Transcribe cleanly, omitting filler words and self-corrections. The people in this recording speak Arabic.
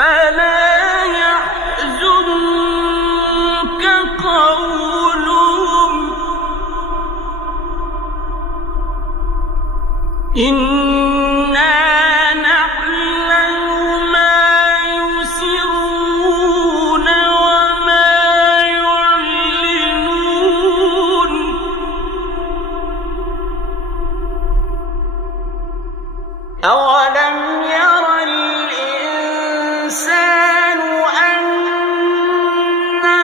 فلا يحزنك قولهم إنا نعلم ما يسرون وما يعلنون أو